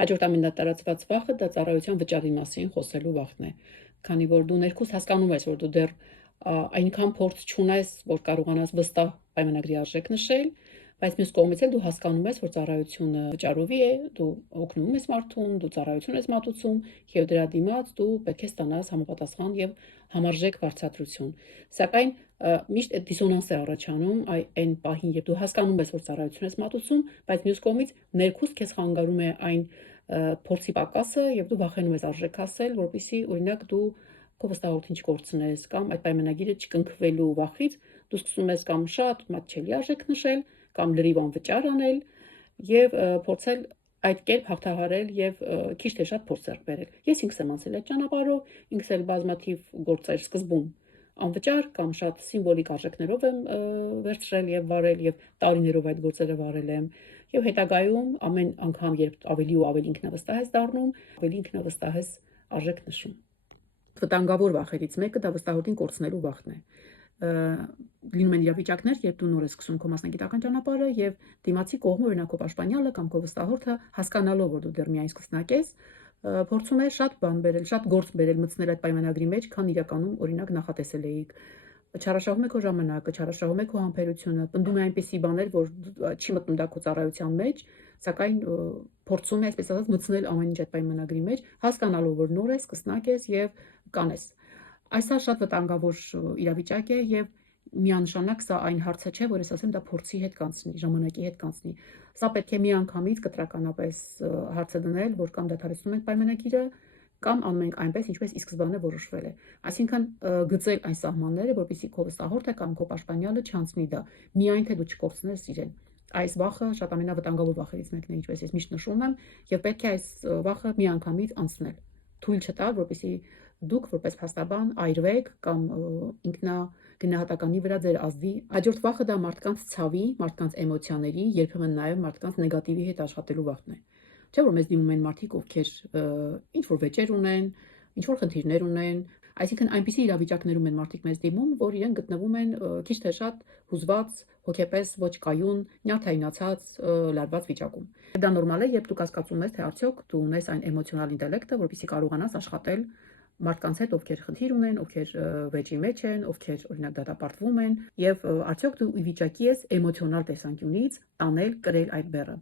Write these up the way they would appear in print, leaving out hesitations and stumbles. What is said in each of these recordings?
Հաջորդ ամենատարածված վախը դա ծառայության վճարի մասին խոսելու վախն է, քանի որ դու ներքուստ հասկանում ես, որ դու դեռ այնքան փորձ չունես, որ կարողանաս վստահ պայմանագրի արժեք նշել, բայց մյուս կողմից էլ դու հասկանում ես, որ ծառայությունը վճարովի է, դու օգնում ես մարդուն, դու ծառայություն ես մատուցում, եւ դրա դիմաց դու պետք է ստանաս համապատասխան եւ համարժեք վարձատրություն։ Սակայն միշտ այդ դիսոնանս է առաջանում այն պահին, երբ դու հասկանում ես, որ ծառայություն ես մատուցում, բայց մյուս կողմից ներքուստ քեզ խանգարում է այն փորձի պակասը եւ դու վախենում ես արժեք ասել, որպեսզի օրինակ դու քո վստահորդին չկորցնես կամ այդ պայմանագիրը չկնքվելու վախից դու սկսում ես կամ շատ մատչելի արժեք նշել կամ լրիվ անվճար անել եւ փորձել այդ կերպ հաղթահարել եւ քիչ թե շատ փորձ ձեռք բերել։ Ես ինքս եմ անցել այդ ճանապարհով, ինքս էլ բազմաթիվ գործեր սկզբում անվճար կամ շատ սիմվոլիկ արժեքներով եմ վերցրել եւ վարել եւ տարիներով այդ գործերը վարել եմ եւ հետագայում ամեն անգամ երբ ավելի ու ավելի ինքնավստահ ես դառնում, ավելի ինքնավստահ ես արժեք նշում։ Վտանգավոր վախերից մեկը դա վստահորդին կորցնելու վախն է։ Լինում են իրավիճակներ, երբ դու նոր ես սկսում քո մասնագիտական ճանապարհը եւ դիմացի կողմը, օրինակ քո պաշտպանյալը կամ քո վստահորդը, հասկանալով որ դու դեռ միայն սկսնակ ես, փորձում է շատ բան բերել, շատ գործ բերել, մտցնել այդ պայմանագրի մեջ, քան իրականում օրինակ նախատեսել էիք։ Չարաշահում է քո ժամանակը, չարաշահում է քո համբերությունը, պնդում է այնպիսի բաներ, որ չի մտնում դա քո ծառայության մեջ, սակայն փորձում է, այսպես ասած, մտցնել ամեն ինչ այդ պայմանագրի մեջ, հասկանալով որ նոր ես, սկսնակ ես եւ կանես։ Այսա շատ վտանգավոր իրավիճակ է եւ միանշանակ սա այն հարցը չէ, որ ես ասեմ դա փորձի հետ կանցնի, ժամանակի հետ կանցնի։ Սա պետք է միանգամից կտրականապես հարցը դնել, որ կամ դադարեցնում ենք պայմանագիրը, կամ անում ենք այնպես, ինչպես ի սկզբանե որոշվել է։ Այսինքն գծել այն սահմանները, որպեսզի քո վստահորդը կամ քո պաշտպանյալը չանցնի դա, միայն թե դու չկորցնես իրեն։ Այս վախը շատ ամենավտանգավոր վախերից մեկն է, ինչպես ես միշտ նշում եմ, եւ պետք է այս վախը միանգամից անցնել։ Թույլ չտալ, որպեսզի դուք որպես փաստաբան այրվեք կամ ինքնագնահատականի վրա ձեր ազդի։ Հաջորդ վախը դա մարդկանց ցավի, մարդկանց էմոցիաների, երբեմն նաև մարդկանց նեգատիվի հետ աշխատելու վախն է։ Չէ՞ որ մեզ դիմում են մարդիկ, ովքեր ինչ որ վեճեր ունեն, ինչ որ խնդիրներ ունեն, այսինքն այնպիսի իրավիճակներում են մարդիկ մեզ դիմում, որ իրենք գտնվում են քիչ թե շատ հուզված, հոգեպես ոչ կայուն, նյարդայնացած, լարված վիճակում։ Դա նորմալ է, երբ դու կասկածում ես, թե արդյոք դու ունես այն էմոցիոնալ ինտելեկտը, որպեսզի կարողանաս աշխատել մարդկանց հետ, ովքեր խնդիր ունեն, ովքեր վեճի մեջ են, ովքեր օրինակ դատապարտվում են, եւ արդյոք դու ի վիճակի ես էմոցիոնալ տեսանկյունից տանել, կրել այդ բեռը։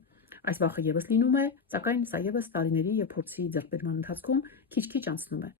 Այս վախը եւս լինում է, սակայն սա եւս տարիների եւ փորձի ձեռքբերման ընթացքում քիչ-քիչ անցնում է։